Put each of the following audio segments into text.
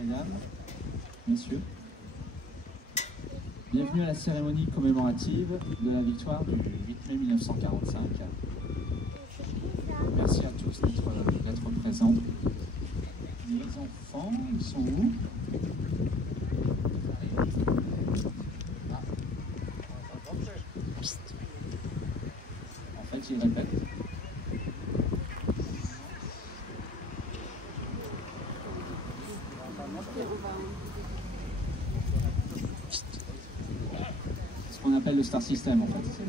Mesdames, Messieurs, bienvenue à la cérémonie commémorative de la victoire du 8 mai 1945. Merci à tous d'être présents. Les enfants, ils sont où? En fait, ils répètent. Ce qu'on appelle le Star System en fait.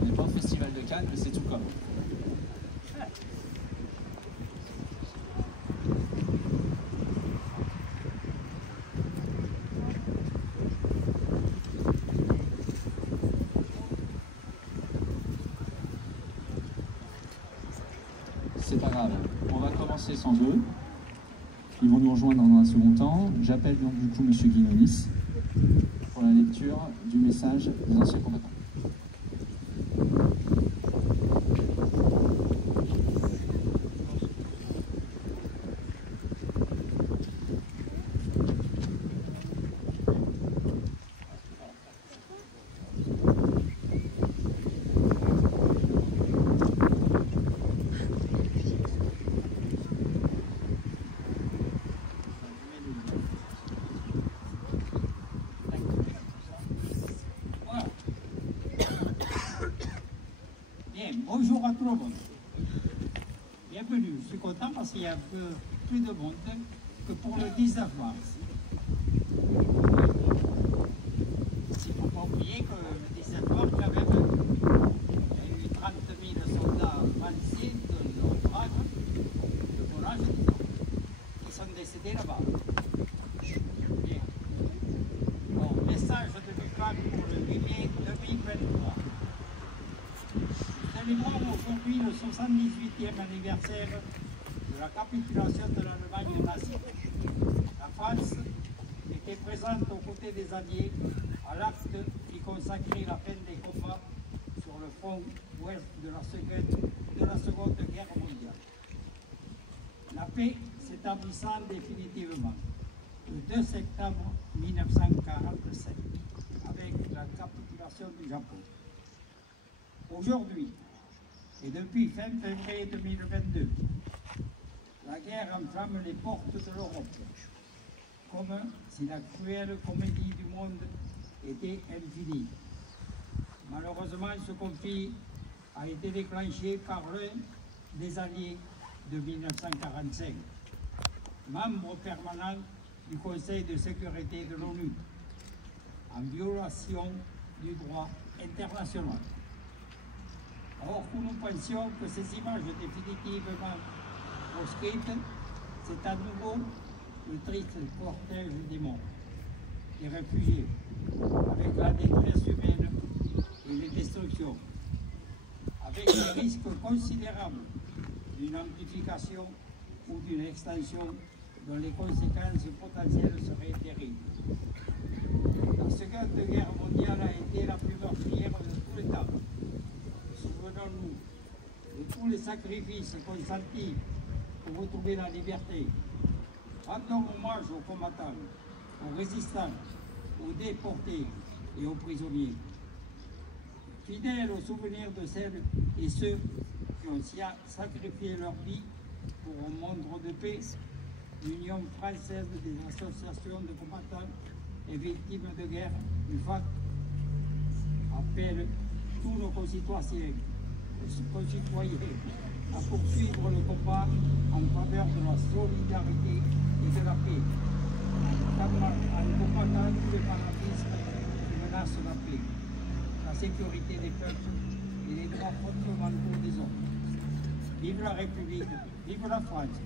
On n'est pas au Festival de Cannes, mais c'est tout comme. C'est pas grave, on va commencer sans eux. Ils vont nous rejoindre dans un second temps. J'appelle donc du coup M. Guinonis pour la lecture du message des anciens combattants. Bonjour à tout le monde. Bienvenue. Je suis content parce qu'il y a un peu plus de monde que pour le 19 mars. Il ne faut pas oublier que le 17 mars, quand même, il y a eu 30 000 soldats français de Prague, de Volage, qui sont décédés là-bas. Bon, message de programme pour le 8 mai 2023. Nous célébrons aujourd'hui le 78e anniversaire de la capitulation de l'Allemagne nazie. La France était présente aux côtés des Alliés à l'acte qui consacrait la fin des combats sur le front ouest de la Seconde Guerre mondiale. La paix s'établissant définitivement le 2 septembre 1947 avec la capitulation du Japon. Aujourd'hui, et depuis fin février 2022, la guerre enflamme les portes de l'Europe, comme si la cruelle comédie du monde était infinie. Malheureusement, ce conflit a été déclenché par l'un des alliés de 1945, membre permanent du Conseil de sécurité de l'ONU, en violation du droit international. Or, nous pensions que ces images définitivement proscrites, c'est à nouveau le triste cortège des morts, des réfugiés, avec la détresse humaine et les destructions, avec le risque considérable d'une amplification ou d'une extension dont les conséquences potentielles seraient terribles. La Seconde Guerre mondiale a été la plus meurtrière de tous les temps. Souvenons-nous de tous les sacrifices consentis pour retrouver la liberté. Rendons hommage aux combattants, aux résistants, aux déportés et aux prisonniers. Fidèles au souvenir de celles et ceux qui ont sacrifié leur vie pour un monde de paix, l'Union française des associations de combattants et victimes de guerre, UFAC, appelle tous nos concitoyens à poursuivre le combat en faveur de la solidarité et de la paix, en combattant tous les fanatismes qui menacent la paix, la sécurité des peuples et les droits fondamentaux des hommes. Vive la République, vive la France.